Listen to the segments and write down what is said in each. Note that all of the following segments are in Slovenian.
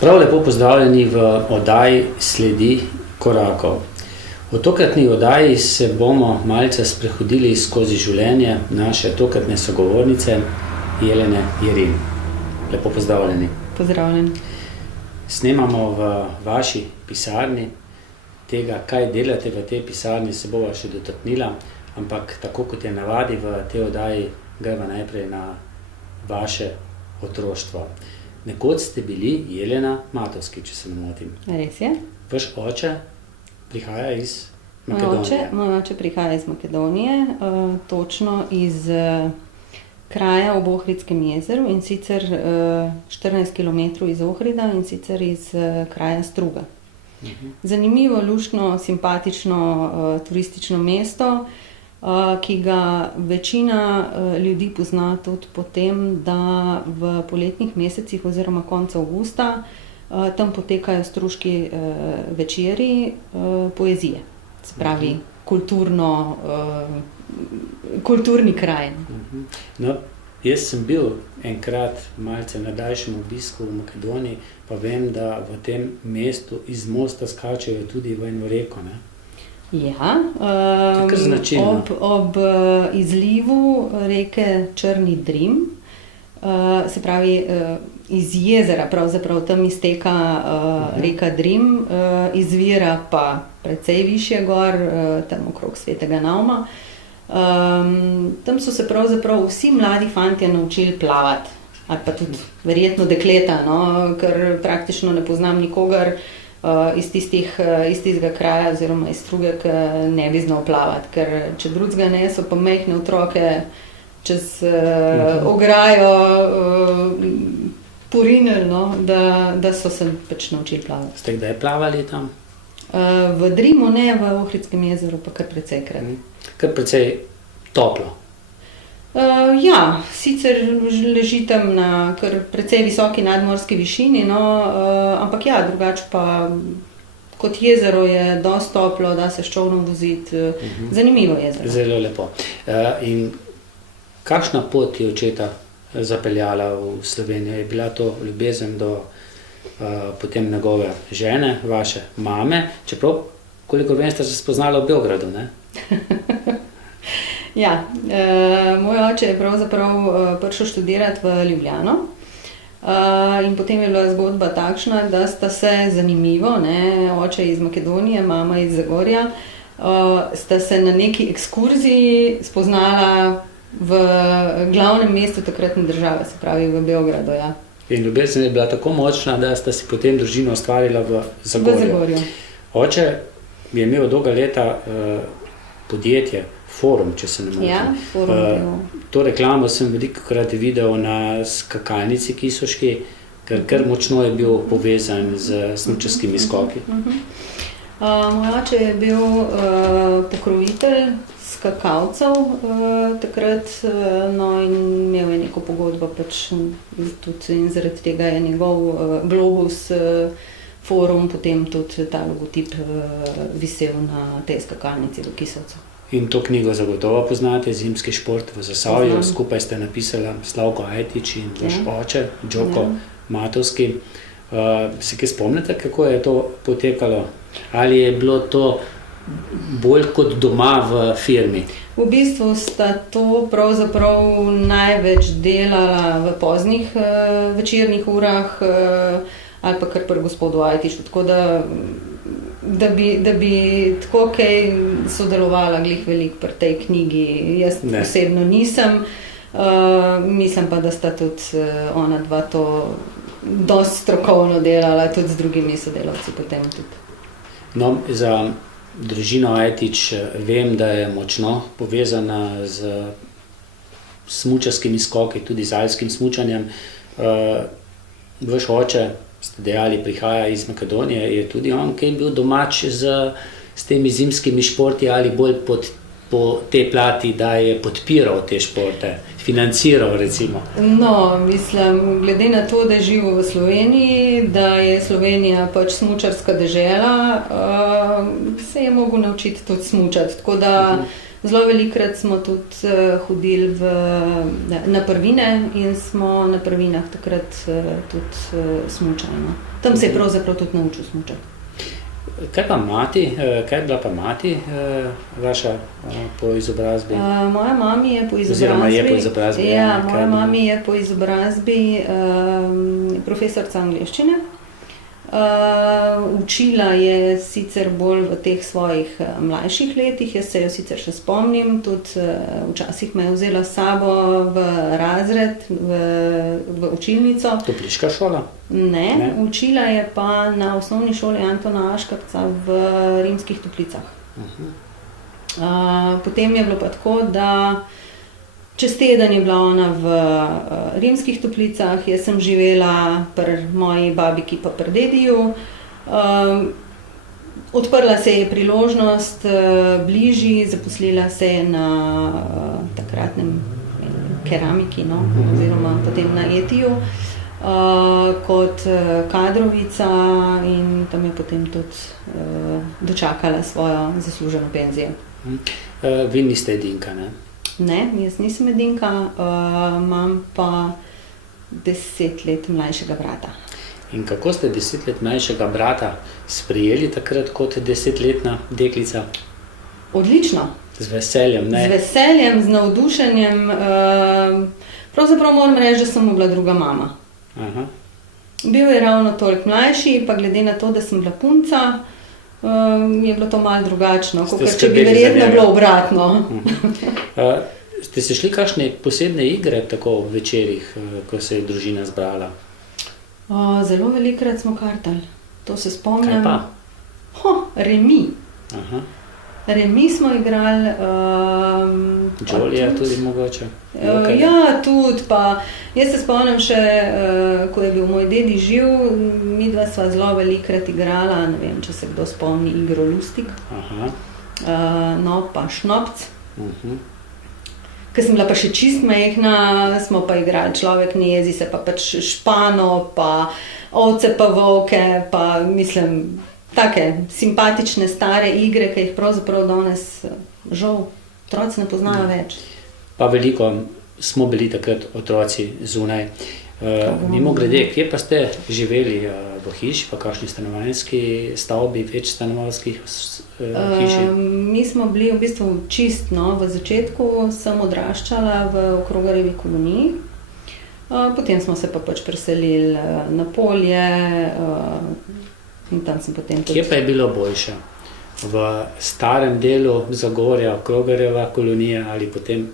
Prav lepo pozdravljeni v oddaji Sledi korakov. V tokratni oddaji se bomo malce sprehodili skozi življenje naše tokratne sogovornice Jelene Jerin. Lepo pozdravljeni. Pozdravljeni. Snemamo v vaši pisarni. Tega, kaj delate v tej pisarni, se bova še dotaknila, ampak tako kot je navadi v tej oddaji, gremo najprej na vaše otroštvo. Nekoč ste bili Jelena Matovski, če se ne motim. Res je. Vaš oče prihaja iz Makedonije. Moj oče prihaja iz Makedonije, točno iz kraja ob Ohritskem jezeru, in sicer 14 km iz Ohrida, in sicer iz kraja Struga. Zanimivo, luštno, simpatično turistično mesto, ki ga večina ljudi pozna tudi po tem, da v poletnih mesecih oziroma konca avgusta tam potekajo struški večeri poezije. Se pravi, kulturni kraj. No, jaz sem bil enkrat malce na daljšem obisku v Makedoniji, pa vem, da v tem mestu iz mosta skačejo tudi v eno reko, ne? Ja, ob izlivu reke Črni Drim, se pravi iz jezera, pravzaprav tam izteka reka Drim, izvira pa precej višje gor, tam okrog Svetega Nauma. Tam so se pravzaprav vsi mladi fantje naučili plavati, ali pa tudi verjetno dekleta, no, ker praktično ne poznam nikogar iz tistega kraja oziroma iz Struge, ki ne bi znal plavati, ker če drugega ne, so pa majhne otroke čez ograjo porinili, no, da so se pač naučili plavati. Ste kdaj plavali tam? V Drimu ne, v Ohritskem jezeru pa kar precejkrat. Kar precej toplo. Ja, sicer leži tam na kar precej visoki nadmorski višini, no, ampak ja, drugače pa kot jezero je dosti toplo, da se s čolnom voziti, zanimivo jezero. Zelo lepo. In kakšna pot je očeta zapeljala v Slovenijo? Je bila to ljubezen do potem njegove žene, vaše mame, čeprav, kolikor vem, sta se spoznala v Beogradu, ne? Ja, moj oče je pravzaprav prišel študirati v Ljubljano in potem je bila zgodba takšna, da sta se zanimivo, ne, oče iz Makedonije, mama iz Zagorja, sta se na neki ekskurziji spoznala v glavnem mestu takratne države, se pravi v Beogradu, ja. In ljubezen je bila tako močna, da sta si potem družino ustvarila v Zagorju. V Zagorju. Oče je imel dolga leta podjetje, Forum, če se ne motim. Ja, Forum. To reklamo sem velikokrat videl na skakalnici Kisoški, ker kar močno je bil povezan z smučarskimi skoki. Moj oče je bil pokrovitelj skakalcev takrat, no, in imel je neko pogodbo, pač tudi in zaradi tega je njegov globus Forum, potem tudi ta logotip visel na tej skakalnici v Kisovcu. In to knjigo zagotovo poznate, Zimski šport v Zasavju, skupaj ste napisala Slavko Ajtič in vaš oče, Đoko Matovski. Se kaj spomnite, kako je to potekalo? Ali je bilo to bolj kot doma v firmi? V bistvu sta to pravzaprav največ delala v poznih večernih urah ali pa kar pri gospodu Ajtiču, tako da bi tako kaj sodelovala glih veliko pri tej knjigi. Jaz osebno nisem, mislim pa, da sta tudi ona dva to dosti strokovno delala, tudi z drugimi sodelavci potem tudi. No, za družino Ajtič vem, da je močno povezana z smučarskimi skoki, tudi z alpskim smučanjem. Vaš oče, ste dejali, prihaja iz Makedonije, je tudi on kaj bil domač s temi zimskimi športi ali bolj po tej plati, da je podpiral te športe, financiral recimo? No, mislim, glede na to, da živi v Sloveniji, da je Slovenija pač smučarska dežela, se je mogel naučiti tudi smučati, tako da Zelo velikokrat smo tudi hodili na prvine in smo na prvinah takrat tudi smučali. No. Tam se je pravzaprav tudi naučil smučati. Kaj pa mati, kaj je bila pa mati vaša po izobrazbi? Moja mami je po izobrazbi. Oziroma je po izobrazbi. Ja, moja mami je po izobrazbi profesorica angleščine. Učila je sicer bolj v teh svojih mlajših letih, jaz se jo sicer še spomnim, tudi včasih me je vzela s sabo v razred, v učilnico. Topliška šola? Ne, učila je pa na osnovni šoli Antona Aškarca v Rimskih Toplicah. Potem je bilo pa tako, da čez teden je bila ona v Rimskih Toplicah, jaz sem živela pri moji babiki pa pri dediju. Odprla se je priložnost bližji, zaposlila se je na takratnem keramiki, no, oziroma potem na Etiju kot kadrovica in tam je potem tudi dočakala svojo zasluženo penzijo. Vi niste edinka, ne? Ne, jaz nisem edinka, imam pa 10 let mlajšega brata. In kako ste 10 let mlajšega brata sprejeli takrat kot 10-letna deklica? Odlično. Z veseljem, ne? Z veseljem, z navdušenjem. Pravzaprav moram reči, da sem mu bila druga mama. Aha. Bil je ravno toliko mlajši, pa glede na to, da sem bila punca, je bilo to malo drugačno, kot če bi verjetno bilo obratno. Ste se šli kakšne posebne igre tako v večerih, ko se je družina zbrala? Zelo velikokrat smo kartali, to se spomnim. Kaj pa? Remi. Aha. Remi smo igrali. Džolija tudi mogoče? Ja, tudi pa. Jaz se spomnim še, ko je bil moj dedi živ, midva sva zelo velikokrat igrala, ne vem, če se kdo spomni igro Lustig. Aha. No, pa Šnopc. Ko sem bila pa še čist majhna, smo pa igrali Človek ne jezi se, pa pač Špano, pa Ovce pa volke, pa mislim, take simpatične stare igre, ki jih pravzaprav danes žal otroci ne poznajo več. Pa veliko smo bili takrat otroci zunaj. Mimogrede, kje pa ste živeli v hiši, pa kakšni stanovanjski stavbi, več stanovanjskih hiši? Mi smo bili v bistvu čistno. V začetku sem odraščala v Okrogarjevi koloniji, potem smo se pa pač preselili na Polje in tam sem potem tudi... Kje pa je bilo boljše? V starem delu Zagorja, Okrogarjeva kolonija ali potem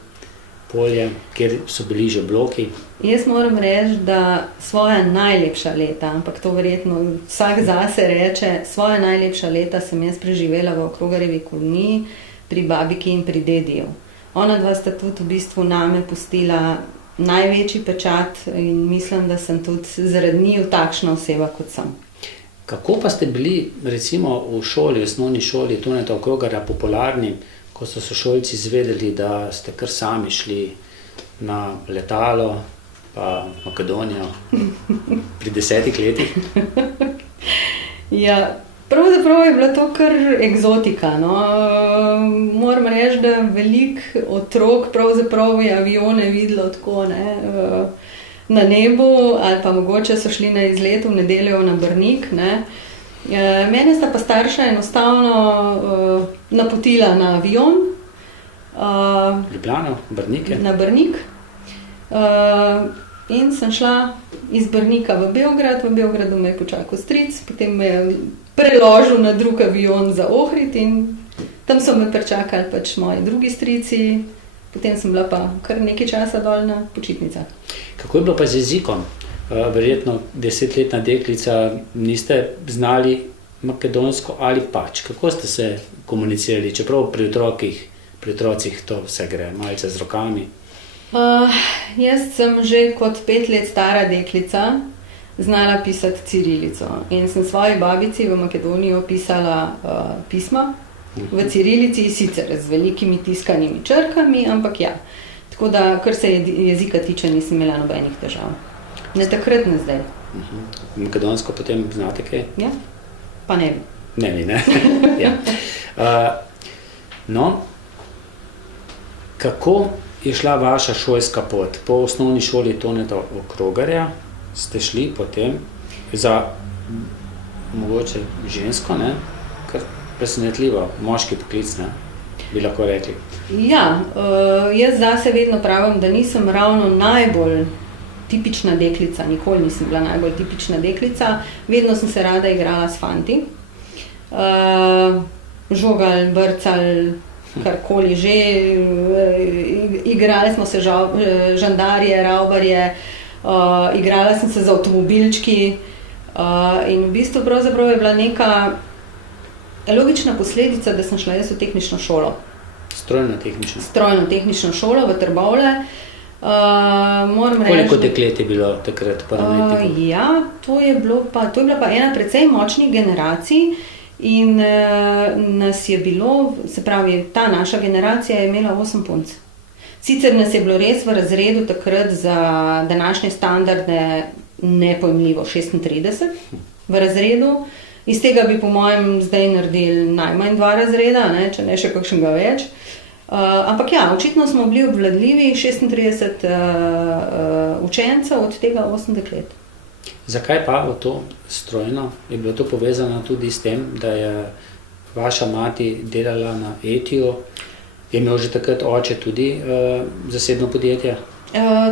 Polje, kjer so bili že bloki? Jaz moram reči, da svoja najlepša leta, ampak to verjetno vsak zase reče, svoja najlepša leta sem jaz preživela v Okrogarjevi koloniji pri babiki in pri dediju. Ona dva sta tudi v bistvu name pustila največji pečat in mislim, da sem tudi zaradi njiju takšna oseba, kot sem. Kako pa ste bili recimo v šoli, v osnovni šoli Toneta Okrogarja popularni, ko so sošolci izvedeli, da ste kar sami šli na letalo pa Makedonijo pri 10 letih? Ja, pravzaprav je bila to kar egzotika, no. Moram reči, da veliko otrok pravzaprav je avione videlo tako, ne, na nebu, ali pa mogoče so šli na izlet v nedeljo na Brnik, ne. Mene sta pa starša enostavno napotila na avion. Ljubljano, Brnike? Na Brnik. In sem šla iz Brnika v Beograd. V Beogradu me je počakal stric, potem me je preložil na drug avion za Ohrid in tam so me pričakali pač moji drugi strici. Potem sem bila pa kar nekaj časa dol na počitnicah. Kako je bilo pa z jezikom? Verjetno 10-letna deklica niste znali makedonsko ali pač. Kako ste se komunicirali, čeprav pri otrocih to vse gre malce z rokami? Jaz sem že kot 5 let stara deklica znala pisati cirilico in sem svoji babici v Makedonijo pisala pisma v cirilici, sicer z velikimi tiskanimi črkami, ampak ja. Tako da, kar se jezika tiče, nisem imela nobenih težav. Ne takrat, ne zdaj. Makedonsko potem znate kaj? Ja, pa ne bi. Ne bi, ne? Ja. No, Kako je šla vaša šolska pot? Po osnovni šoli Toneta Okrogarja ste šli potem za mogoče žensko, ne? Kar presenetljivo, moški poklic, ne? Bi lahko rekli. Ja, jaz zase vedno pravim, da nisem ravno najbolj tipična deklica, nikoli nisem bila najbolj tipična deklica, vedno sem se rada igrala s fanti. Žogali, brcali, karkoli že, igrali smo se žandarje, ravbarje, igrala sem se z avtomobilčki in v bistvu pravzaprav je bila neka logična posledica, da sem šla jaz v tehnično šolo. Strojno-tehnično šolo v Trbovlje. Koliko deklet je bilo takrat v prvem letniku? Ja, to je bila pa ena precej močnih generacij in nas je bilo, se pravi, ta naša generacija je imela 8 punc. Sicer nas je bilo res v razredu takrat za današnje standarde nepojmljivo 36 v razredu. Iz tega bi po mojem zdaj naredili najmanj 2 razreda, ne, če ne še kakšnega več. Ampak ja, očitno smo bili obvladljivi, 36 učencev, od tega 8 deklet. Zakaj pa v to strojno? Je bilo to povezano tudi s tem, da je vaša mati delala na Etiju? Je imel že takrat oče tudi zasebno podjetje?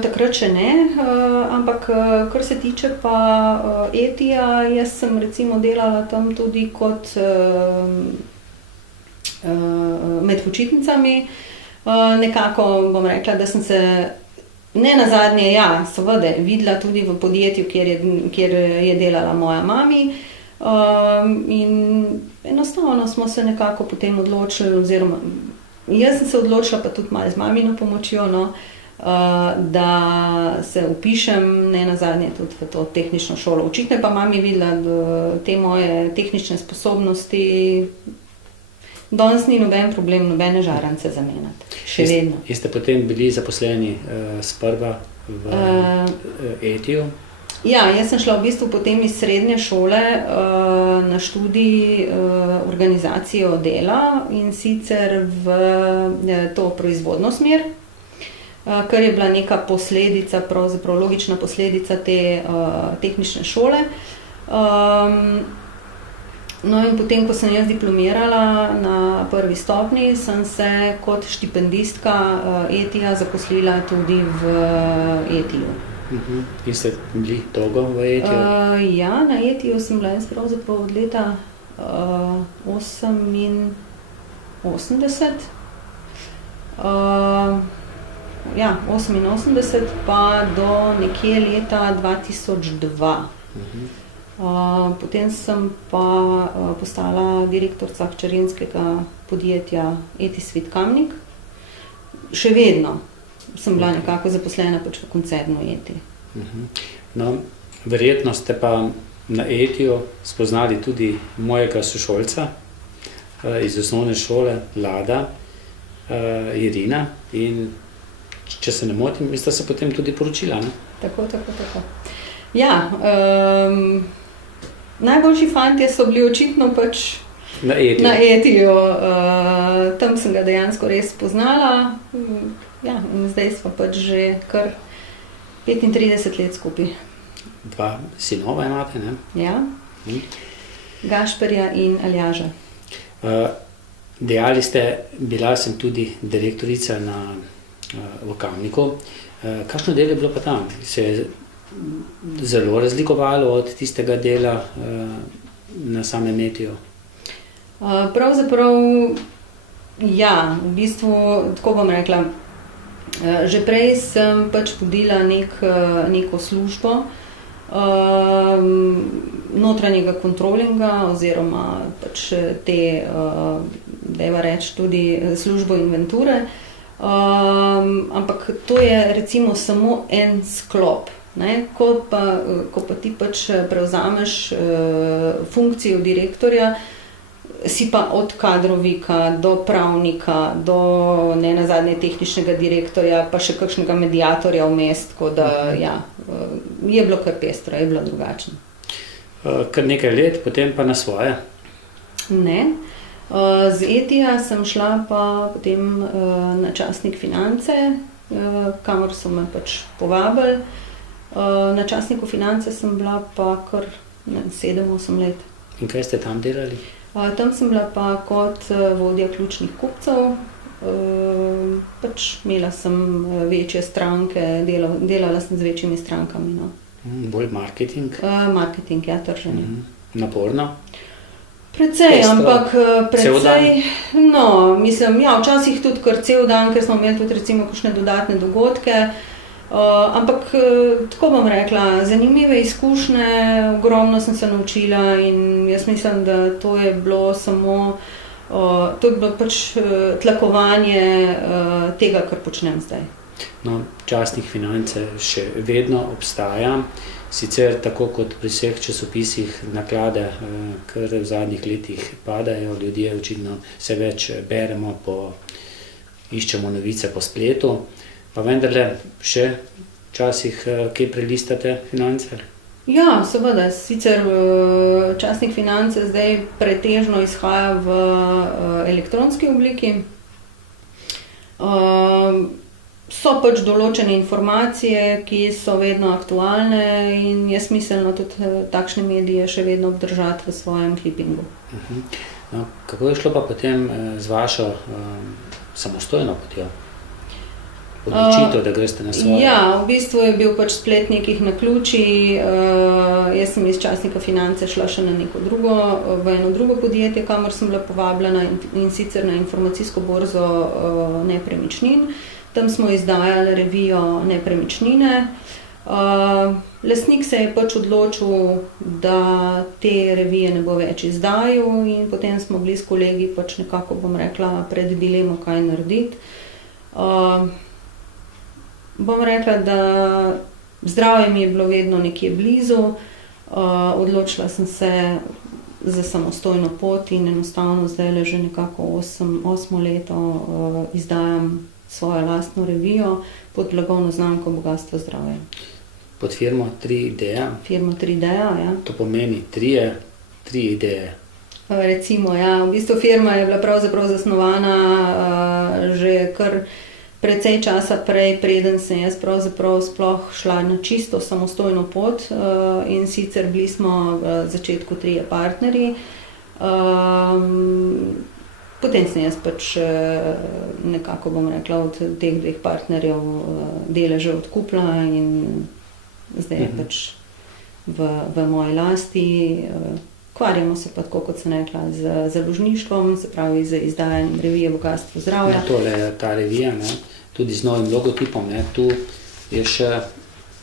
Takrat še ne, ampak kar se tiče pa Etija, jaz sem recimo delala tam tudi kot med počitnicami. Nekako bom rekla, da sem se ne nazadnje, ja, seveda, videla tudi v podjetju, kjer je delala moja mami. In enostavno smo se nekako potem odločili, oziroma jaz sem se odločila, pa tudi malo z mamino pomočjo, no, da se vpišem ne nazadnje tudi v to tehnično šolo. Očitno je pa mami videla, da te moje tehnične sposobnosti danes ni noben problem, nobene žarance zamenjati. Še vedno. Ste potem bili zaposleni sprva v Etiju? Ja, jaz sem šla v bistvu potem iz srednje šole na študij organizacijo dela in sicer v to proizvodno smer, kar je bila neka posledica, pravzaprav logična posledica te tehnične šole. No in potem, ko sem jaz diplomirala na prvi stopnji, sem se kot štipendistka Etija zaposlila tudi v Etiju. In ste bili dolgo v Etiju? Ja, na Etiju sem bila jaz pravzaprav od leta 88. Ja, 88 pa do nekje leta 2002. Potem sem pa postala direktorica hčerinskega podjetja Etisvit Kamnik. Še vedno sem bila nekako zaposlena pač v koncernu Eti. No, verjetno ste pa na Etiju spoznali tudi mojega sošolca iz osnovne šole, Lada, Irina, in če se ne motim, sta se potem tudi poročila, ne? Tako. Ja, najboljši fantje so bili očitno pač na Etiju. Tam sem ga dejansko res spoznala. Ja, in zdaj smo pač že kar 35 let skupaj. 2 sinova imate, ne? Ja, Gašperja in Aljaža. Dejali ste, bila sem tudi direktorica v Kamniku. Kakšno delo je bilo pa tam? Se je zelo razlikovalo od tistega dela na samem Etiju? Pravzaprav, ja, v bistvu, tako bom rekla, že prej sem pač vodila neko službo notranjega kontrolinga oziroma pač te, dajva reči, tudi službo inventure. Ampak to je recimo samo en sklop. Ne? Ko pa ti pač prevzameš funkcijo direktorja, si pa od kadrovika do pravnika, do ne nazadnje tehničnega direktorja, pa še kakšnega mediatorja vmes, tako da ja, je bilo kar pestro, je bilo drugačno. Kar nekaj let, potem pa na svoje? Ne. Z ETI-ja sem šla pa potem na časnik Finance, kamor so me pač povabili. Na časniku Finance sem bila pa kar 7-8 let. In kaj ste tam delali? Tam sem bila pa kot vodja ključnih kupcev. Pač imela sem večje stranke, delala sem z večjimi strankami. No. Bolj marketing? Marketing, ja, trženje. Naporno? Precej, Pestro. ampak Cel dan? precej, no, mislim, ja, včasih tudi kar cel dan, ker smo imeli tudi recimo kakšne dodatne dogodke. Ampak tako bom rekla, zanimive izkušnje, ogromno sem se naučila in jaz mislim, da to je bilo samo, to je bilo pač tlakovanje tega, kar počnem zdaj. No, časnik Finance še vedno obstaja, sicer tako kot pri vseh časopisih naklade, ker v zadnjih letih padajo, ljudje očitno vse več beremo, iščemo novice po spletu, pa vendarle še včasih kje prelistate Finance? Ja, seveda, sicer časnik Finance zdaj pretežno izhaja v elektronski obliki. So pač določene informacije, ki so vedno aktualne in je smiselno tudi takšne medije še vedno obdržati v svojem klipingu. No, kako je šlo pa potem z vašo samostojno potjo? Odločitev, da greste na svoje? Ja, v bistvu je bil pač splet nekih naključij. Jaz sem iz časnika Finance šla še v eno drugo podjetje, kamor sem bila povabljena in sicer na informacijsko borzo nepremičnin. Tam smo izdajali revijo Nepremičnine. Lastnik se je pač odločil, da te revije ne bo več izdajal in potem smo bili s kolegi pač nekako, bom rekla, pred dilemo, kaj narediti. Bom rekla, da zdravje mi je bilo vedno nekje blizu. Odločila sem se za samostojno pot in enostavno zdaj že nekako 8 leto izdajam svojo lastno revijo pod blagovno znamko Bogastvo zdravja. Pod firmo 3idea? Firmo 3idea, ja. To pomeni 3 ideje. Recimo, ja. V bistvu firma je bila pravzaprav zasnovana že kar precej časa prej, preden sem jaz pravzaprav sploh šla na čisto samostojno pot. In sicer bili smo v začetku 3 partnerji. Potem sem jaz pač nekako, bom rekla, od teh 2 partnerjev deleže odkupila in zdaj je pač v moji lasti. Ukvarjamo se pa tako, kot sem rekla, z založništvom, se pravi z izdajanjem revije Bogastvo zdravja. No, tole je ta revija, ne? Tudi z novim logotipom, ne? Tu je še,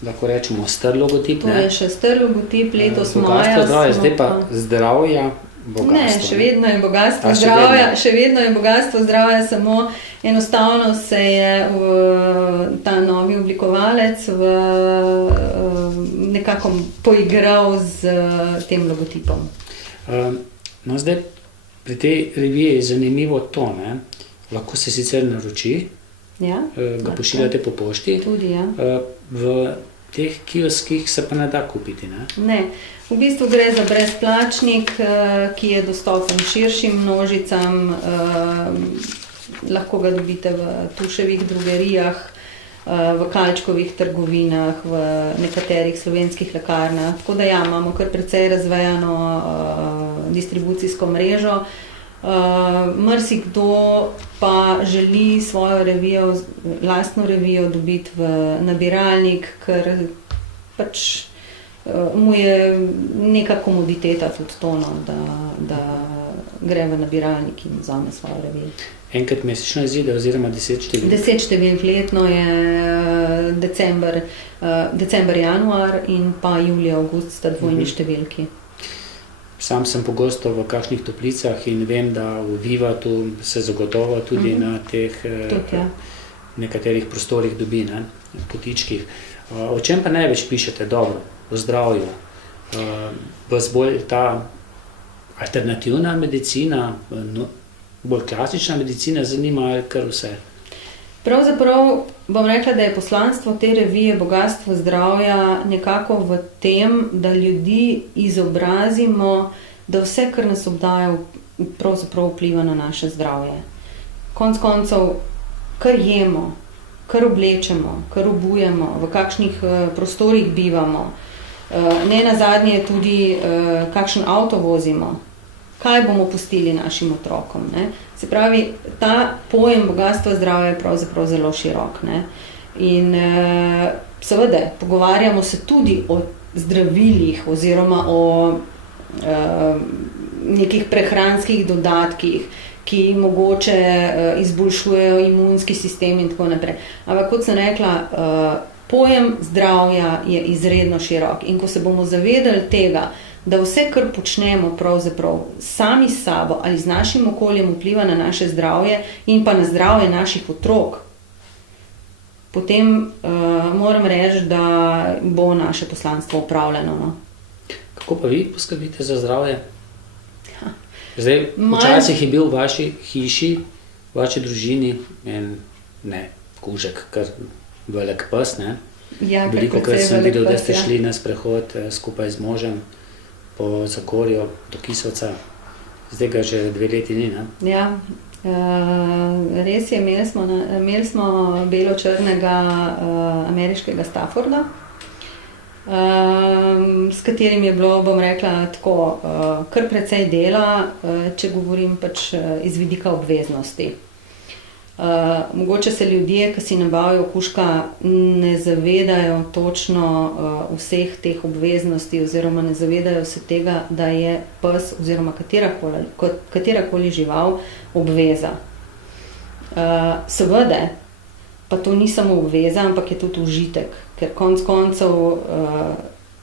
lahko rečemo, star logotip. Tu je še star logotip, letos maja. Bogastvo zdravja, zdaj pa zdravja. Bogastvo, ne, še vedno je Bogastvo zdravja, še vedno je Bogastvo zdravja, samo enostavno se je ta novi oblikovalec nekako poigral z tem logotipom. No, zdaj pri tej reviji je zanimivo to, ne? Lahko se sicer naroči, ja, ga pošiljate po pošti. Tudi, ja. V teh kioskih se pa ne da kupiti, ne? Ne. V bistvu gre za brezplačnik, ki je dostopen širšim množicam. Lahko ga dobite v Tuševih drogerijah, v Kalčkovih trgovinah, v nekaterih slovenskih lekarnah. Tako da ja, imamo kar precej razvejano distribucijsko mrežo. Marsikdo pa želi svojo revijo, lastno revijo dobiti v nabiralnik, ker pač mu je neka komoditeta tudi to, no, da gre v nabiralnik in vzame svojo revijo. Enkrat mesečno izide oziroma 10 številk? 10 številk letno je december, januar in pa julij, avgust sta dvojni številki. Sam sem pogosto v kakšnih toplicah in vem, da v Vivatu se zagotovo tudi na teh nekaterih prostorih dobi, ne, potičkih. O čem pa največ pišete? Dobro, o zdravju. Vas bolj ta alternativna medicina, bolj klasična medicina zanima ali kar vse? Pravzaprav bom rekla, da je poslanstvo te revije Bogastvo zdravja nekako v tem, da ljudi izobrazimo, da vse, kar nas obdaja pravzaprav vpliva na naše zdravje. Konec koncev, kar jemo, kar oblečemo, kar obujemo, v kakšnih prostorih bivamo, ne nazadnje tudi kakšen avto vozimo, kaj bomo pustili našim otrokom. Ne? Se pravi, ta pojem bogastva zdravja je pravzaprav zelo širok. Ne? In seveda, pogovarjamo se tudi o zdravilih oziroma o nekih prehranskih dodatkih, ki mogoče izboljšujejo imunski sistem in tako naprej. Ampak kot sem rekla, pojem zdravja je izredno širok. In ko se bomo zavedali tega, da vse, kar počnemo pravzaprav sami s sabo ali z našim okoljem vpliva na naše zdravje in pa na zdravje naših otrok, potem moram reči, da bo naše poslanstvo opravljeno. No? Kako pa vi poskrbite za zdravje? Zdaj, včasih je bil v vaši hiši, v vaši družini en kužek, kar velik pes, ne? Ja, velikokrat sem videl, da ste šli na sprehod skupaj z možem po Zagorju do Kisovca. Zdaj ga že 2 leti ni, ne? Ja, res je, imeli smo belo-črnega ameriškega Stafforda, s katerim je bilo, bom rekla, tako kar precej dela, če govorim pač iz vidika obveznosti. Mogoče se ljudje, ki si nabavijo kužka, ne zavedajo točno vseh teh obveznosti oziroma ne zavedajo se tega, da je pes oziroma katerakoli žival obveza. Seveda, pa to ni samo obveza, ampak je tudi užitek, ker konec koncev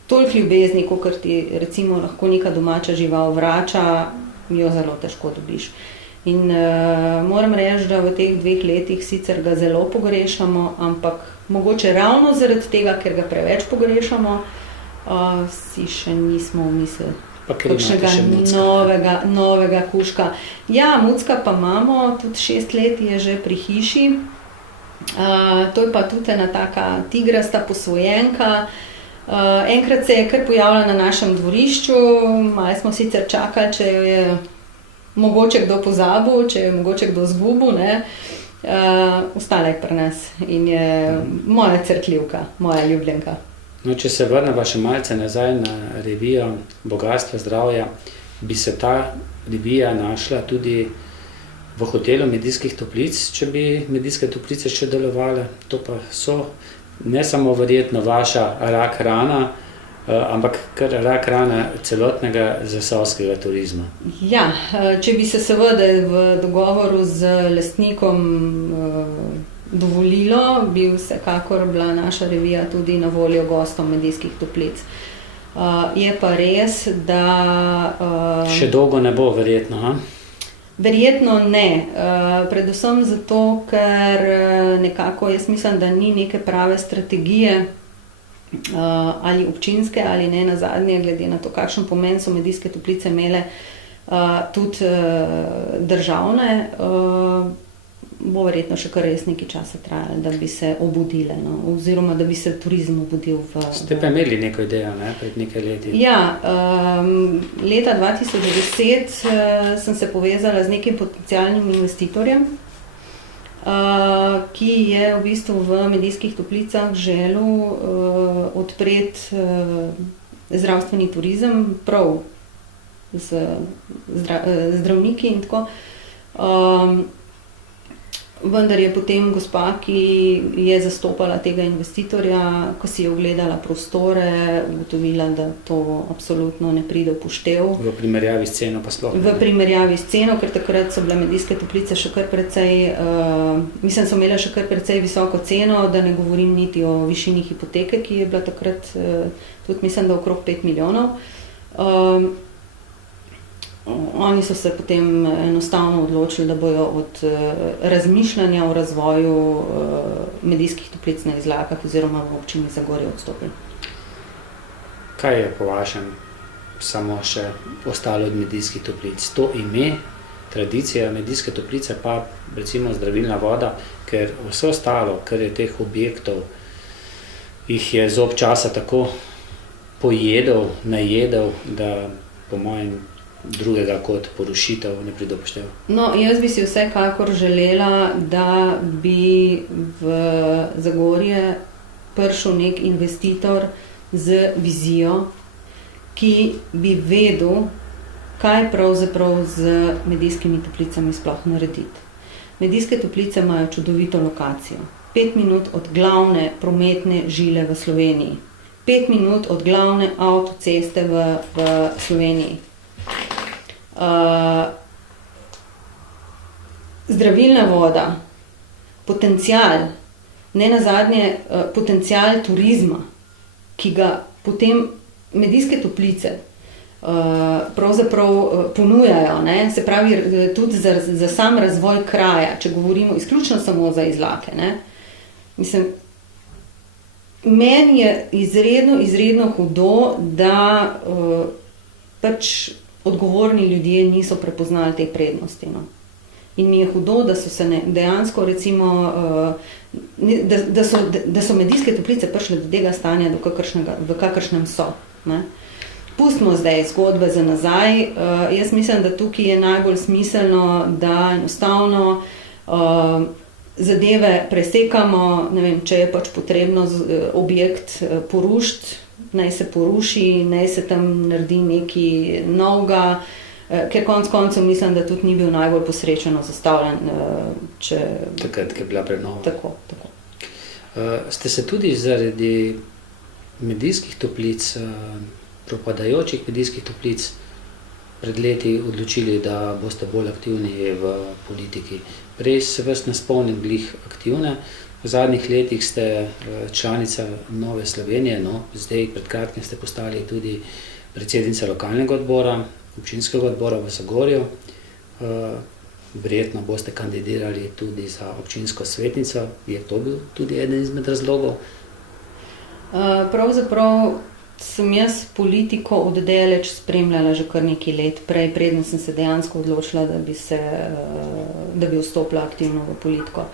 toliko ljubezni, kot ti recimo lahko neka domača žival vrača, jo zelo težko dobiš. In moram reči, da v teh 2 letih sicer ga zelo pogrešamo, ampak mogoče ravno zaradi tega, ker ga preveč pogrešamo, si še nismo umislili kakšnega novega kužka. Ja, mucka pa imamo, tudi 6 let je že pri hiši. To je pa tudi ena taka tigrasta posvojenka. Enkrat se je kar pojavila na našem dvorišču, malo smo sicer čakali, če jo je mogoče kdo pozabil, če je mogoče kdo zgubil, ne. Ostala je pri nas in je moja crkljivka, moja ljubljenka. No, če se vrneva še malce nazaj na revijo Bogatstvo zdravja, bi se ta revija našla tudi v hotelu Medijskih toplic, če bi Medijske toplice še delovale. To pa so ne samo verjetno vaša rak rana, ampak kar rak rana celotnega zasavskega turizma. Ja, če bi se seveda v dogovoru z lastnikom dovolilo, bi vsekakor bila naša revija tudi na voljo gostom Medijskih toplic. Je pa res, da še dolgo ne bo verjetno, ha? Verjetno ne, predvsem zato, ker nekako jaz mislim, da ni neke prave strategije ali občinske ali ne nazadnje, glede na to, kakšen pomen so Medijske toplice imele tudi državne, bo verjetno še kar res nekaj časa trajalo, da bi se obudile, no, oziroma da bi se turizem obudil. Ste pa imeli neko idejo, ne, pred nekaj leti? Ja, leta 2010 sem se povezala z nekim potencialnim investitorjem, ki je v bistvu v Medijskih toplicah želel odpreti zdravstveni turizem, prav z zdravniki in tako. Vendar je potem gospa, ki je zastopala tega investitorja, ko si je ogledala prostore, ugotovila, da to absolutno ne pride v poštev. V primerjavi s ceno pa sploh. V primerjavi s ceno, ker takrat so bile Medijske toplice še kar precej, so imele še kar precej visoko ceno, da ne govorim niti o višini hipoteke, ki je bila takrat tudi mislim, da okrog 5 milijonov. Oni so se potem enostavno odločili, da bojo od razmišljanja o razvoju Medijskih toplic na Izlakah oziroma v občini Zagorje odstopili. Kaj je po vašem samo še ostalo od Medijskih toplic? To ime, tradicija Medijske toplice pa recimo zdravilna voda, ker vse ostalo, kar je teh objektov, jih je zob časa tako pojedel, najedel, da po mojem drugega kot porušitev ne pride v poštev? No, jaz bi si vsekakor želela, da bi v Zagorje prišel nek investitor z vizijo, ki bi vedel, kaj pravzaprav z Medijskimi toplicami sploh narediti. Medijske toplice imajo čudovito lokacijo. 5 minut od glavne prometne žile v Sloveniji. 5 minut od glavne avtoceste v Sloveniji. Zdravilna voda, potencial, nenazadnje potencial turizma, ki ga potem Medijske toplice pravzaprav ponujajo, ne? Se pravi tudi za sam razvoj kraja, če govorimo izključno samo za Izlake. Ne? Mislim, meni je izredno hudo, da pač odgovorni ljudje niso prepoznali te prednosti. No? In mi je hudo, da so se dejansko recimo, da so Medijske toplice prišle do tega stanja, v kakršnem so. Ne? Pustimo zdaj zgodbe za nazaj. Jaz mislim, da tukaj je najbolj smiselno, da enostavno zadeve presekamo, ne vem, če je pač potrebno objekt porušiti, naj se poruši, naj se tam naredi nekaj novega, ker konec koncev mislim, da tudi ni bil najbolj posrečeno zastavljen. Takrat, ki je bila prenova. Tako. Ste se tudi zaradi Medijskih toplic, propadajočih Medijskih toplic, pred leti odločili, da boste bolj aktivni v politiki? Prej se vas ne spomnim glih aktivne. V zadnjih letih ste članica Nove Slovenije, no, zdaj pred kratkim ste postali tudi predsednica lokalnega odbora, občinskega odbora v Zagorju. Verjetno boste kandidirali tudi za občinsko svetnico. Je to bil tudi eden izmed razlogov? Pravzaprav sem jaz politiko od daleč spremljala že kar nekaj let prej, preden sem se dejansko odločila, da bi vstopila aktivno v politiko.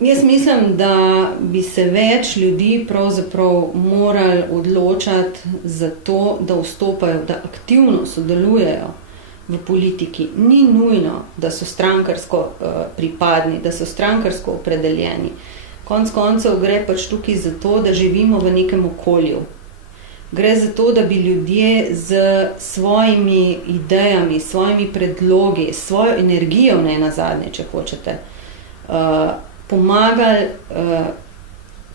Jaz mislim, da bi se več ljudi pravzaprav morali odločati za to, da vstopajo, da aktivno sodelujejo v politiki. Ni nujno, da so strankarsko pripadni, da so strankarsko opredeljeni. Konec koncev gre pač tukaj za to, da živimo v nekem okolju. Gre za to, da bi ljudje z svojimi idejami, svojimi predlogi, svojo energijo, nenazadnje, če hočete, pomagali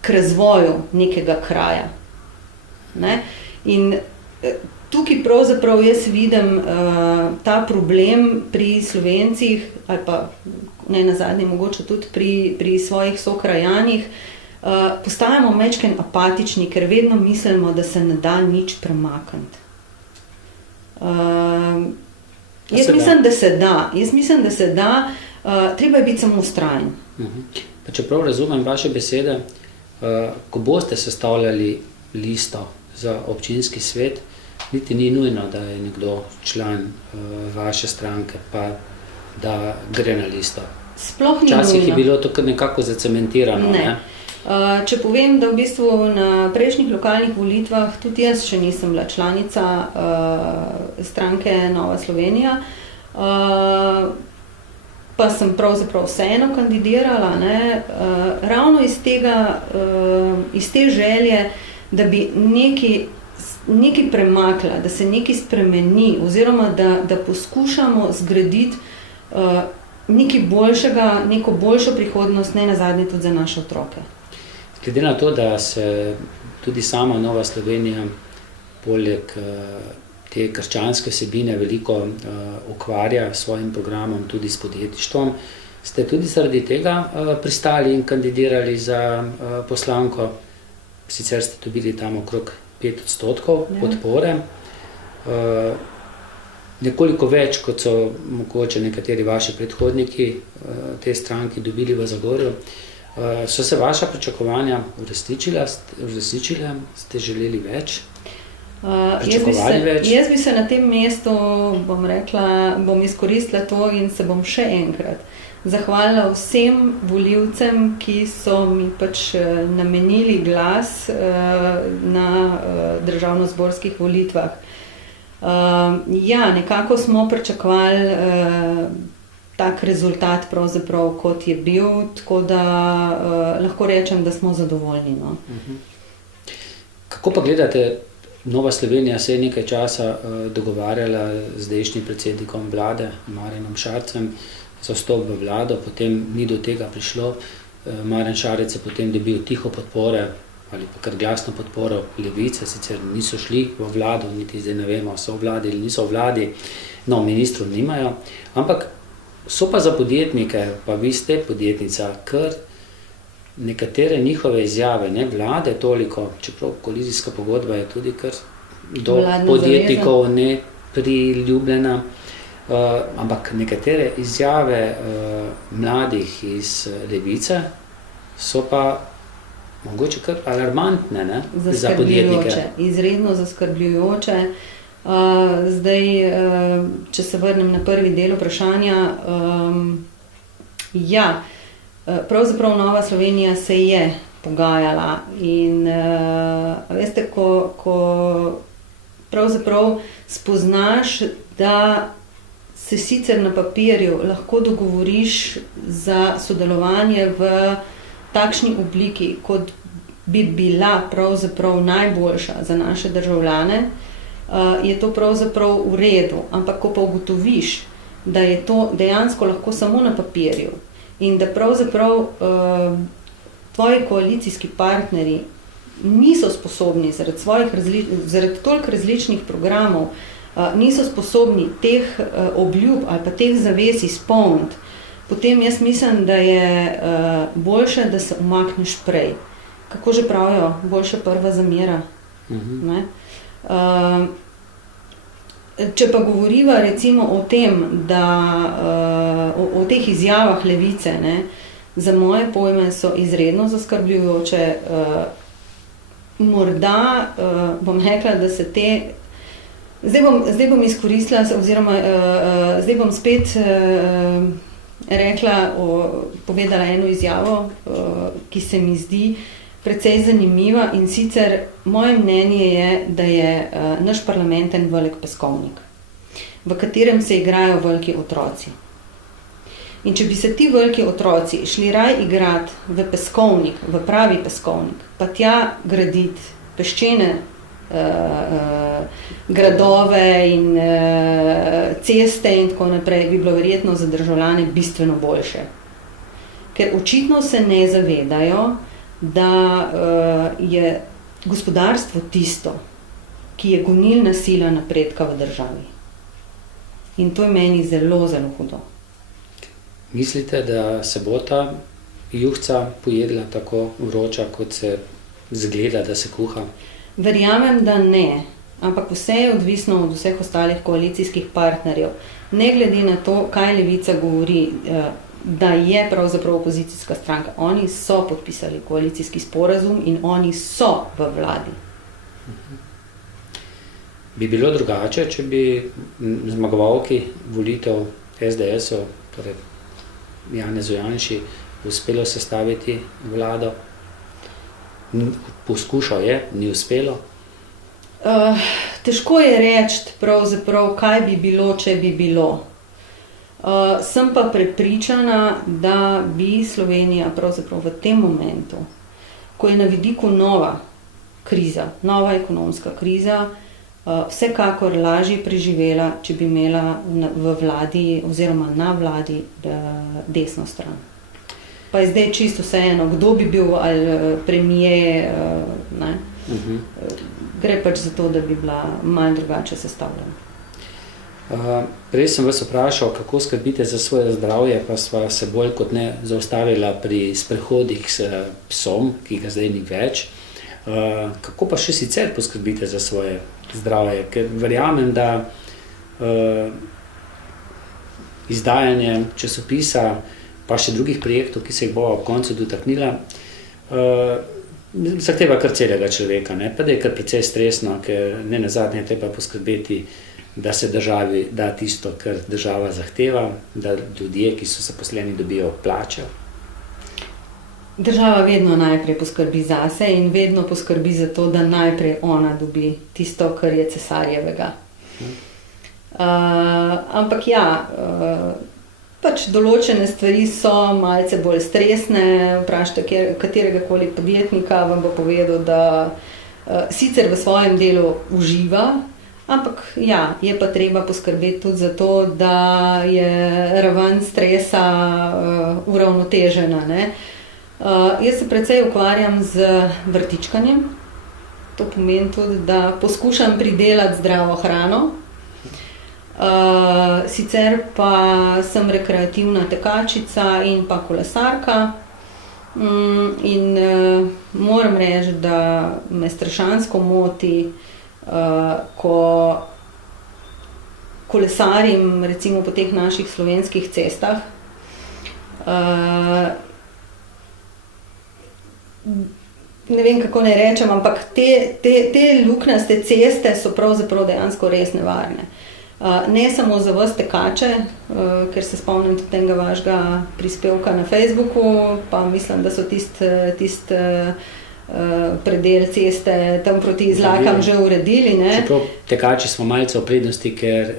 k razvoju nekega kraja. Ne? In tukaj pravzaprav jaz vidim ta problem pri Slovencih, ali pa nenazadnje mogoče tudi pri svojih sokrajanih, postajamo majčkeno apatični, ker vedno mislimo, da se ne da nič premakniti. Jaz mislim, da se da. Treba je biti samo vztrajen. Pa čeprav razumem vaše besede, ko boste sestavljali listo za občinski svet, niti ni nujno, da je nekdo član vaše stranke, pa da gre na listo. Sploh ni nujno. Včasih je bilo to nekako zacementirano. Ne. Če povem, da v bistvu na prejšnjih lokalnih volitvah tudi jaz še nisem bila članica stranke Nova Slovenija, pa sem pravzaprav vseeno kandidirala, ne, ravno iz te želje, da bi nekaj premakla, da se nekaj spremeni, oziroma da poskušamo zgraditi nekaj boljšega, neko boljšo prihodnost, nenazadnje tudi za naše otroke. Glede na to, da se tudi sama Nova Slovenija poleg te krščanske vsebine veliko ukvarja s svojim programom tudi s podjetništvom, ste tudi zaradi tega pristali in kandidirali za poslanko. Sicer ste dobili tam okrog 5% podpore. Nekoliko več, kot so mogoče nekateri vaši predhodniki te stranki dobili v Zagorju. So se vaša pričakovanja uresničila? Ste želeli več? Jaz bi se na tem mestu, bom izkoristila to in se bom še enkrat zahvalila vsem volivcem, ki so mi pač namenili glas na državnozborskih volitvah. Nekako smo pričakovali tak rezultat pravzaprav, kot je bil, tako da lahko rečem, da smo zadovoljni. No. Kako pa gledate, Nova Slovenija se je nekaj časa dogovarjala z zdajšnjim predsednikom vlade, Marjanom Šarcem, za vstop v vlado, potem ni do tega prišlo. Marjan Šarec je potem dobil tiho podpore ali pa kar glasno podporo Levice, sicer niso šli v vlado, niti zdaj ne vemo, so v vladi ali niso v vladi, no, ministrov nimajo, ampak so pa za podjetnike, pa vi ste podjetnica, kar nekatere njihove izjave, ne vlade toliko, čeprav koalicijska pogodba je tudi kar do podjetnikov ne priljubljena, ampak nekatere izjave mladih iz Levice so pa mogoče kar alarmantne, ne, za podjetnike. Izredno zaskrbljujoče. Zdaj, če se vrnem na prvi del vprašanja, pravzaprav Nova Slovenija se je pogajala in veste, ko pravzaprav spoznaš, da se sicer na papirju lahko dogovoriš za sodelovanje v takšni obliki, kot bi bila pravzaprav najboljša za naše državljane, je to pravzaprav v redu. Ampak ko pa ugotoviš, da je to dejansko lahko samo na papirju in da pravzaprav tvoji koalicijski partnerji niso sposobni zaradi toliko različnih programov, niso sposobni teh obljub ali pa teh zavez izpolniti, potem jaz mislim, da je boljše, da se umakneš prej. Kako že pravijo, boljša prva zamera. Ne? Če pa govoriva recimo o tem, da o teh izjavah Levice, ne, za moje pojme so izredno zaskrbljujoče, morda bom rekla, da se te zdaj bom izkoristila oziroma zdaj bom spet povedala eno izjavo, ki se mi zdi precej zanimiva, in sicer moje mnenje je, da je naš parlament en velik peskovnik, v katerem se igrajo veliki otroci. In če bi se ti veliki otroci šli raj igrati v peskovnik, v pravi peskovnik, pa tja graditi peščene gradove in ceste in tako naprej, bi bilo verjetno za državljane bistveno boljše. Ker očitno se ne zavedajo, da je gospodarstvo tisto, ki je gonilna sila napredka v državi. In to je meni zelo, zelo hudo. Mislite, da se bo ta juhca pojedla tako vroča, kot se zgleda, da se kuha? Verjamem, da ne, ampak vse je odvisno od vseh ostalih koalicijskih partnerjev. Ne glede na to, kaj Levica govori, da je pravzaprav opozicijska stranka. Oni so podpisali koalicijski sporazum in oni so v vladi. Bi bilo drugače, če bi zmagovalki volitev SDS-ov, torej Janezu Janši, uspelo sestaviti vlado? Poskušal je, ni uspelo? Težko je reči pravzaprav, kaj bi bilo, če bi bilo. Sem pa prepričana, da bi Slovenija pravzaprav v tem momentu, ko je na vidiku nova kriza, nova ekonomska kriza, vsekakor lažje preživela, če bi imela v vladi oziroma na vladi desno stran. Pa je zdaj čisto vseeno, kdo bi bil ali premier, ne? Gre pač za to, da bi bila malo drugače sestavljena. Prej sem vas vprašal, kako skrbite za svoje zdravje, pa sva se bolj kot ne zaustavila pri sprehodih s psom, ki ga zdaj ni več. Kako pa še sicer poskrbite za svoje zdravje? Ker verjamem, da izdajanje časopisa, pa še drugih projektov, ki se jih bo ob koncu dotaknila, zahteva kar celega človeka, ne? Pa da je kar precej stresno, ker ne nazadnje treba poskrbeti, da se državi da tisto, kar država zahteva, da ljudje, ki so zaposleni, dobijo plačo. Država vedno najprej poskrbi zase in vedno poskrbi za to, da najprej ona dobi tisto, kar je cesarjevega. Ampak ja, pač določene stvari so malce bolj stresne. Vprašajte kateregakoli podjetnika, vam bo povedal, da sicer v svojem delu uživa, ampak ja, je pa treba poskrbeti tudi za to, da je raven stresa uravnotežena, ne. Jaz se precej ukvarjam z vrtičkanjem. To pomeni tudi, da poskušam pridelati zdravo hrano. Sicer pa sem rekreativna tekačica in pa kolesarka. In moram reči, da me strašansko moti, ko kolesarim recimo po teh naših slovenskih cestah. Ne vem, kako naj rečem, ampak te luknjaste ceste so pravzaprav dejansko res nevarne. Ne samo za vas tekače, ker se spomnim tudi tega vašega prispevka na Facebooku, pa mislim, da so tist predel ceste tam proti Izlakam že uredili, ne. Čeprav tekači smo malce v prednosti, ker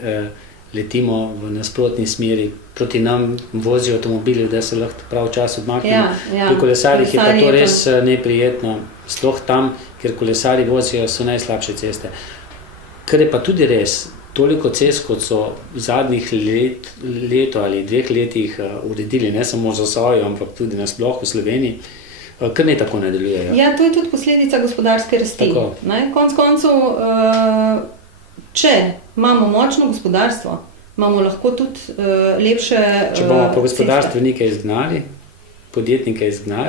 letimo v nasprotni smeri, proti nam vozijo avtomobili, da se lahko prav čas odmaknemo. Pri kolesarjih je pa to res neprijetno, sploh tam, ker kolesarji vozijo, so najslabše ceste. Kar je pa tudi res, toliko cest, kot so v zadnjih leto ali 2 letih uredili, ne samo za Sojo, ampak tudi nasploh v Sloveniji, kar ne tako nadaljujejo. Ja, to je tudi posledica gospodarske rasti. Konec koncev, če imamo močno gospodarstvo, imamo lahko tudi lepše ceste. Če bomo pa gospodarstvenike izgnali, podjetnike izgnali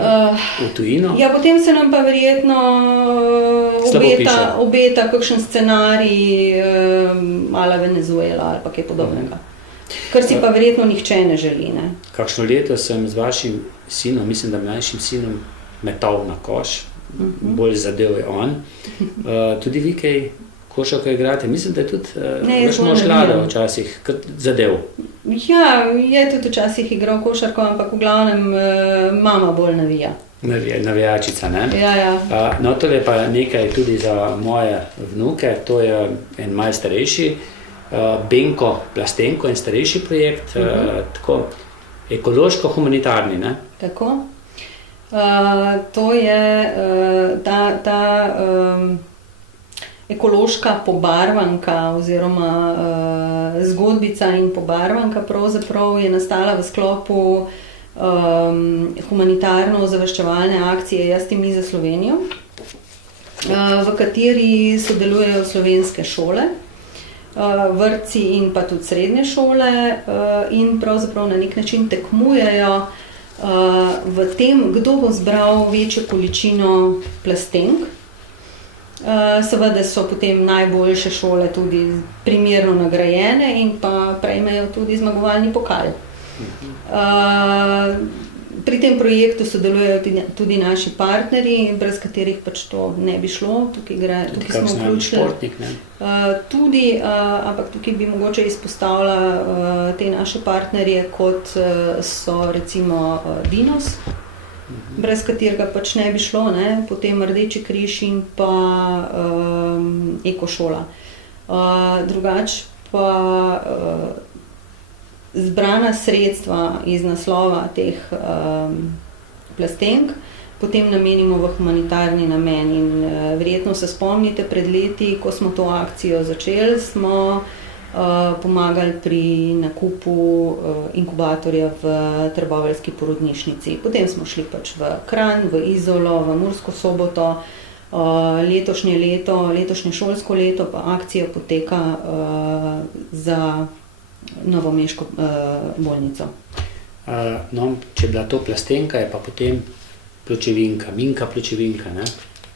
v tujino. Ja, potem se nam pa verjetno obeta kakšen scenarij ala Venezuela ali pa kaj podobnega. Kar si pa verjetno nihče ne želi, ne. Kakšno leto sem z vašim sinom, mislim, da mlajšim sinom, metal na koš, bolj zadev je on. Tudi vi kaj košarko igrate? Mislim, da je tudi vaš mož Lado včasih zadev. Ja, je tudi včasih igral košarko, ampak v glavnem mama bolj navija. Navijačica, ne? Ja. No, to je pa nekaj tudi za moje vnuke, to je en malj starejši, Benko Plastenko, en starejši projekt, tako ekološko-humanitarni, ne? Tako. To je ta ekološka pobarvanka oziroma zgodbica in pobarvanka pravzaprav je nastala v sklopu humanitarno-ozaveščevalne akcije Jaz in mi za Slovenijo, v kateri sodelujejo slovenske šole, vrtci in pa tudi srednje šole in pravzaprav na nek način tekmujejo v tem, kdo bo zbral večjo količino plastenk. Seveda so potem najboljše šole tudi primerno nagrajene in pa prejmejo tudi zmagovalni pokal. Pri tem projektu sodelujejo tudi naši partnerji, brez katerih pač to ne bi šlo. Tukaj smo vključili športnik, ne? Tudi, ampak tukaj bi mogoče izpostavila te naše partnerje, kot so recimo Dinos, brez katerega pač ne bi šlo, ne? Potem Rdeči križ in pa Ekošola. Drugače pa zbrana sredstva iz naslova teh plastenk potem namenimo v humanitarni namen in verjetno se spomnite, pred leti, ko smo to akcijo začeli, smo pomagali pri nakupu inkubatorja v trboveljski porodnišnici. Potem smo šli pač v Kranj, v Izolo, v Mursko Soboto. Letošnje šolsko leto pa akcija poteka za novomeško bolnico. No, če je bila to plastenka, je pa potem pločevinka, Minka pločevinka, ne?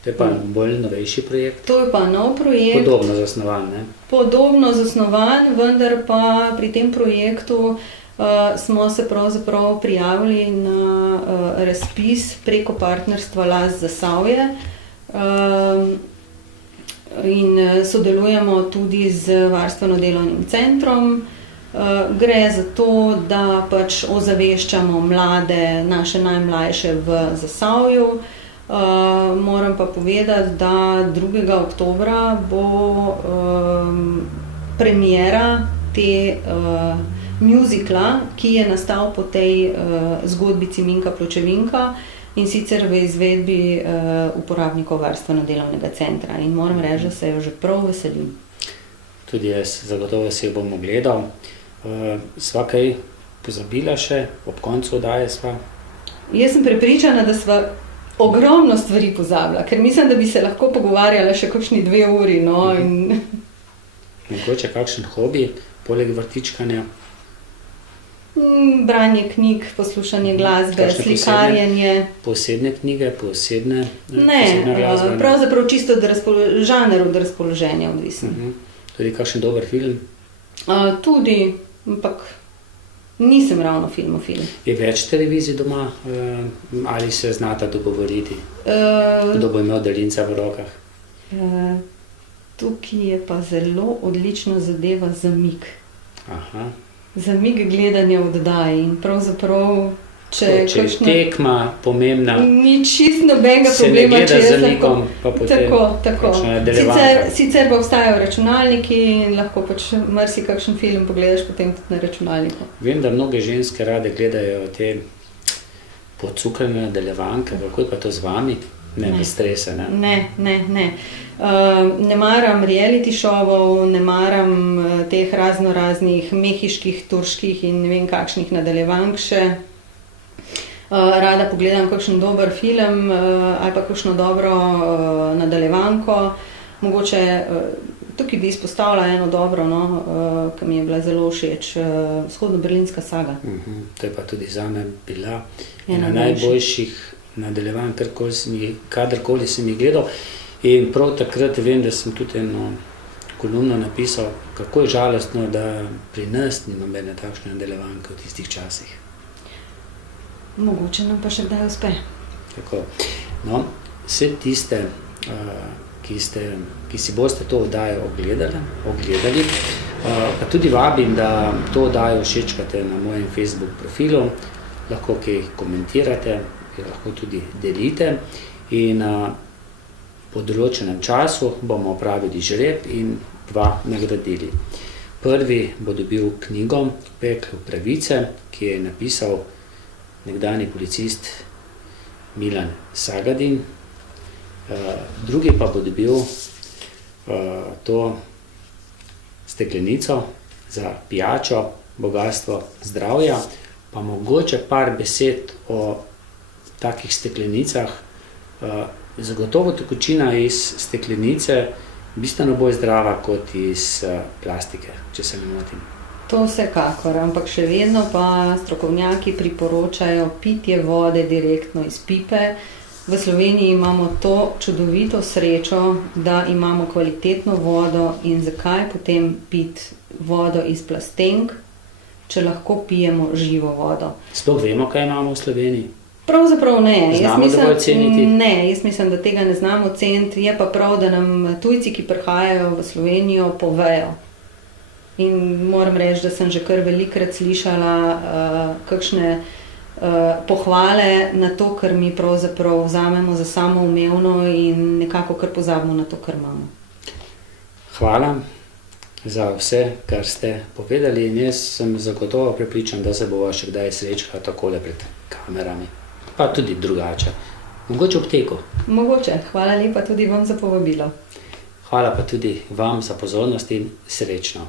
To je pa bolj novejši projekt. To je pa nov projekt. Podobno zasnovan, ne? Podobno zasnovan, vendar pa pri tem projektu smo se pravzaprav prijavili na razpis preko partnerstva Las Zasavje in sodelujemo tudi z varstveno-delovnim centrom. Gre za to, da pač ozaveščamo mlade, naše najmlajše v Zasavju. Moram pa povedati, da 2. oktobra bo premiera te mjuzikla, ki je nastal po tej zgodbici Minka Pločevinka in sicer v izvedbi uporabnikov varstveno-delovnega centra. In moram reči, da se jo že prav veselim. Tudi jaz zagotovo si jo bom ogledal. Sva kaj pozabila še ob koncu oddaje sva? Jaz sem prepričana, da sva ogromno stvari pozabila, ker mislim, da bi se lahko pogovarjala še kakšni 2 uri. No, in... Mogoče kakšen hobi, poleg vrtičkanja? Branje knjig, poslušanje glasbe, slikarjenje. Posebne knjige, posebne glasbe? Ne, pravzaprav čisto žanr od razpoloženja odvisno. Tudi kakšen dober film? Tudi, ampak nisem ravno filmofil. Je več televizij doma ali se znata dogovoriti? Kdo bo imel daljinca v rokah? Tukaj je pa zelo odlična zadeva zamik. Aha. Zamik gledanja oddaj in pravzaprav, če je tekma pomembna, ni čisto nobenega problema, če je zamikom, pa potem kakšna nadaljevanka. Sicer pa obstajajo računalniki in lahko pač marsikakšen film pogledaš potem tudi na računalniku. Vem, da mnoge ženske rade gledajo te pocukrene nadaljevanke, kako je pa to z vami? Ne, bez stresa, ne? Ne. Ne maram reality šovov, ne maram teh raznoraznih mehiških, turških in ne vem kakšnih nadaljevank še. Rada pogledam kakšen dober film ali pa kakšno dobro nadaljevanko. Mogoče tukaj bi izpostavila eno dobro, ki mi je bila zelo všeč, Vzhodno-berlinska saga. To je pa tudi zame bila ena najboljših nadaljevanj, kadarkoli sem jih gledal. In prav takrat vem, da sem tudi eno kolumno napisal, kako je žalostno, da pri nas ni nobene takšne nadaljevanke v tistih časih. Mogoče nam pa še kdaj uspe. Tako. No, vse tiste, ki si boste to oddajo ogledali, pa tudi vabim, da to oddajo všečkate na mojem Facebook profilu, lahko kaj komentirate, lahko tudi delite in po določenem času bomo opravili žreb in 2 nagradili. Prvi bo dobil knjigo Peklo pravice, ki je napisal nekdanji policist Milan Sagadin. Drugi pa bo dobil to steklenico za pijačo, bogastvo zdravja, pa mogoče par besed o takih steklenicah. Zagotovo tekočina iz steklenice bistveno bolj zdrava kot iz plastike, če se ne motim. To vsekakor, ampak še vedno pa strokovnjaki priporočajo pitje vode direktno iz pipe. V Sloveniji imamo to čudovito srečo, da imamo kvalitetno vodo in zakaj potem piti vodo iz plastenk, če lahko pijemo živo vodo. Sploh vemo, kaj imamo v Sloveniji? Pravzaprav ne. Znamo dovolj ceniti? Ne, jaz mislim, da tega ne znamo ceniti. Je pa prav, da nam tujci, ki prihajajo v Slovenijo, povejo. In moram reči, da sem že kar velikokrat slišala kakšne pohvale na to, kar mi pravzaprav vzamemo za samoumevno in nekako kar pozabimo na to, kar imamo. Hvala za vse, kar ste povedali in jaz sem zagotovo prepričan, da se bova še kdaj srečala takole pred kamerami. Pa tudi drugače. Mogoče ob teku. Mogoče. Hvala lepa tudi vam za povabilo. Hvala pa tudi vam za pozornost in srečno.